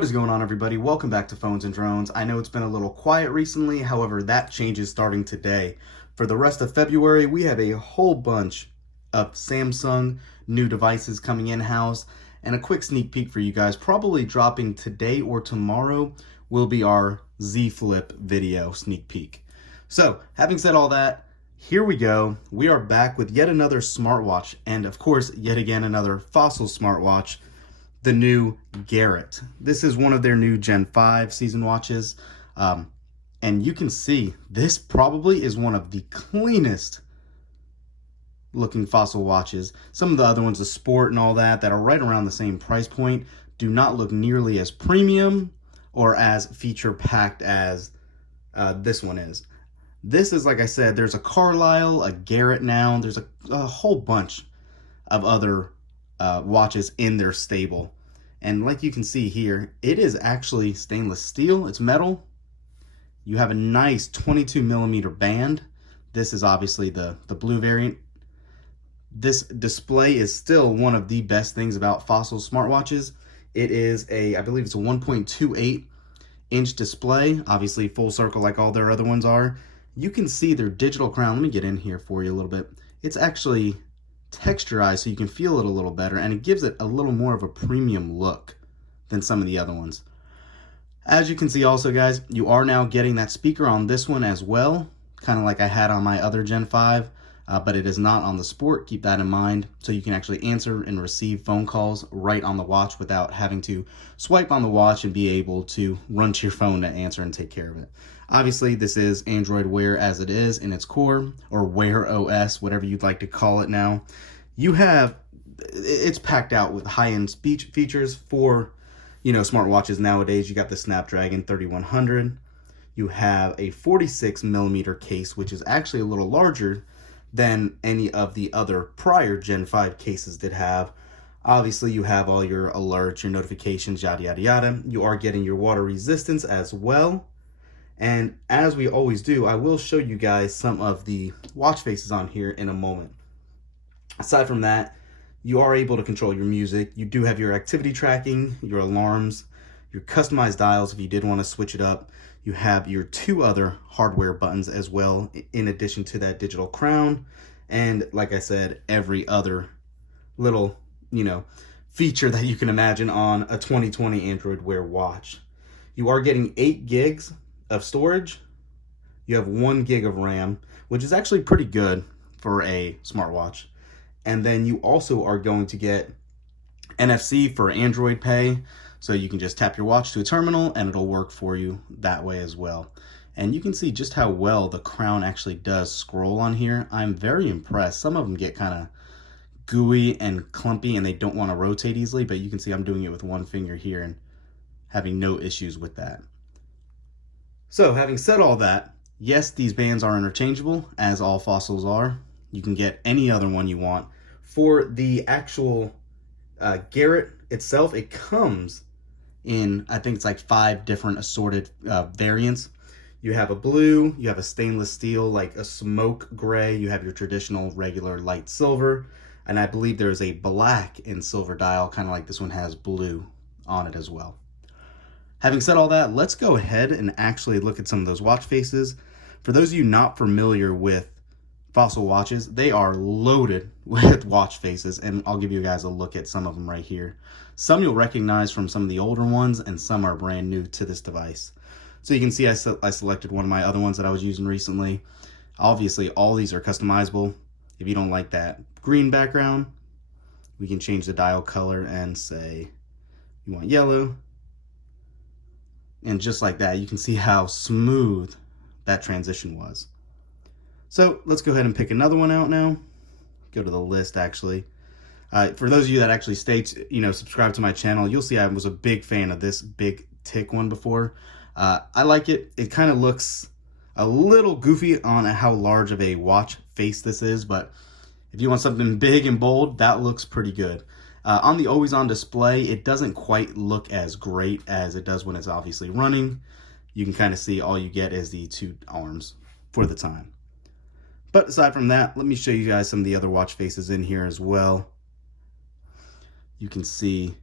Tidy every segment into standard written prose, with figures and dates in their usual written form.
What is going on, everybody? Welcome back to Phones and Drones. I know it's been a little quiet recently, however, that changes starting today. For the rest of February, we have a whole bunch of Samsung new devices coming in-house, and a quick sneak peek for you guys, probably dropping today or tomorrow, will be our Z Flip video sneak peek. So, having said all that, here we go. We are back with yet another smartwatch, and of course, yet again another Fossil smartwatch, the new Garrett. This is one of their new Gen 5 season watches. And you can see this probably is one of the cleanest looking Fossil watches. Some of the other ones, the Sport and all that are right around the same price point, do not look nearly as premium or as feature packed as this one is. This is, like I said, there's a Carlisle, a Garrett now, there's a whole bunch of other watches in their stable. And like you can see here, it is actually stainless steel, it's metal. You have a nice 22 millimeter band. This is obviously the blue variant. This display is still one of the best things about Fossil smartwatches. It is I believe it's a 1.28 inch display, obviously full circle like all their other ones are. You can see their digital crown. Let me get in here for you a little bit. It's actually texturized so you can feel it a little better, and it gives it a little more of a premium look than some of the other ones. As you can see also, guys, you are now getting that speaker on this one as well, kind of like I had on my other Gen 5, but it is not on the Sport. Keep that in mind. So you can actually answer and receive phone calls right on the watch without having to swipe on the watch and be able to run to your phone to answer and take care of it. Obviously, this is Android Wear as it is in its core, or Wear OS, whatever you'd like to call it now. It's packed out with high-end features for, smartwatches nowadays. You got the Snapdragon 3100. You have a 46 millimeter case, which is actually a little larger than any of the other prior Gen 5 cases did have. Obviously, you have all your alerts, your notifications, yada, yada, yada. You are getting your water resistance as well. And as we always do, I will show you guys some of the watch faces on here in a moment. Aside from that, you are able to control your music. You do have your activity tracking, your alarms, your customized dials if you did want to switch it up. You have your two other hardware buttons as well, in addition to that digital crown. And like I said, every other little, feature that you can imagine on a 2020 Android Wear watch. You are getting 8 gigs of storage. You have 1 gig of RAM, which is actually pretty good for a smartwatch. And then you also are going to get NFC for Android Pay, so you can just tap your watch to a terminal and it'll work for you that way as well. And you can see just how well the crown actually does scroll on here. I'm very impressed. Some of them get kind of gooey and clumpy and they don't want to rotate easily, but you can see I'm doing it with one finger here and having no issues with that. So having said all that, yes, these bands are interchangeable, as all Fossils are. You can get any other one you want. For the actual Garrett itself, it comes in, I think it's like 5 different assorted variants. You have a blue, you have a stainless steel, like a smoke gray, you have your traditional regular light silver, and I believe there's a black and silver dial, kind of like this one has blue on it as well. Having said all that, let's go ahead and actually look at some of those watch faces. For those of you not familiar with Fossil watches, they are loaded with watch faces, and I'll give you guys a look at some of them right here. Some you'll recognize from some of the older ones, and some are brand new to this device. So you can see I selected one of my other ones that I was using recently. Obviously, all these are customizable. If you don't like that green background, we can change the dial color and say you want yellow. And just like that, you can see how smooth that transition was. So let's go ahead and pick another one out now. Go to the list, actually. For those of you that actually subscribe to my channel, you'll see I was a big fan of this big tick one before. I like it. It kind of looks a little goofy on how large of a watch face this is, but if you want something big and bold, that looks pretty good. On the always on display, it doesn't quite look as great as it does when it's obviously running. You can kind of see all you get is the 2 arms for the time. But aside from that, let me show you guys some of the other watch faces in here as well. You can see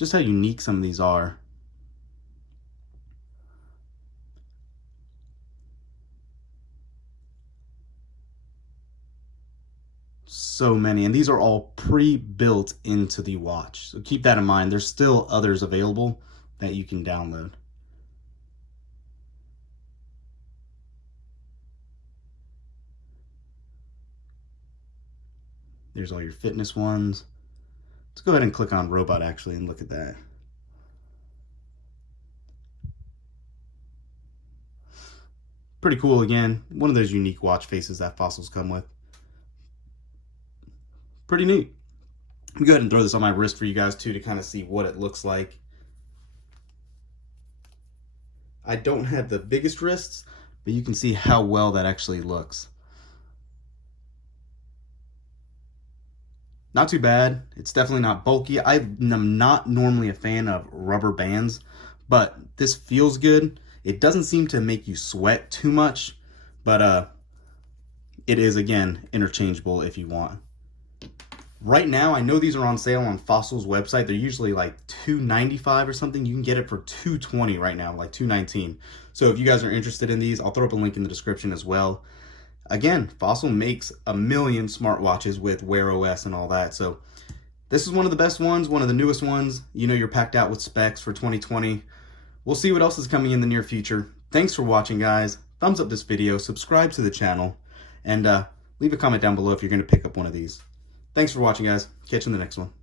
just how unique some of these are. So many, and these are all pre-built into the watch, so keep that in mind. There's still others available that you can download. There's all your fitness ones. Let's go ahead and click on robot actually and look at that. Pretty cool. Again, one of those unique watch faces that Fossils come with. Pretty neat. Let me go ahead and throw this on my wrist for you guys too, to kind of see what it looks like. I don't have the biggest wrists, but you can see how well that actually looks. Not too bad. It's definitely not bulky. I am not normally a fan of rubber bands, but this feels good. It doesn't seem to make you sweat too much, but it is, again, interchangeable if you want. Right now, I know these are on sale on Fossil's website. They're usually like $295 or something. You can get it for $220 right now, like $219. So if you guys are interested in these, I'll throw up a link in the description as well. Again, Fossil makes a million smartwatches with Wear OS and all that. So this is one of the best ones, one of the newest ones. You know you're packed out with specs for 2020. We'll see what else is coming in the near future. Thanks for watching, guys. Thumbs up this video, subscribe to the channel, and leave a comment down below if you're going to pick up one of these. Thanks for watching, guys. Catch you in the next one.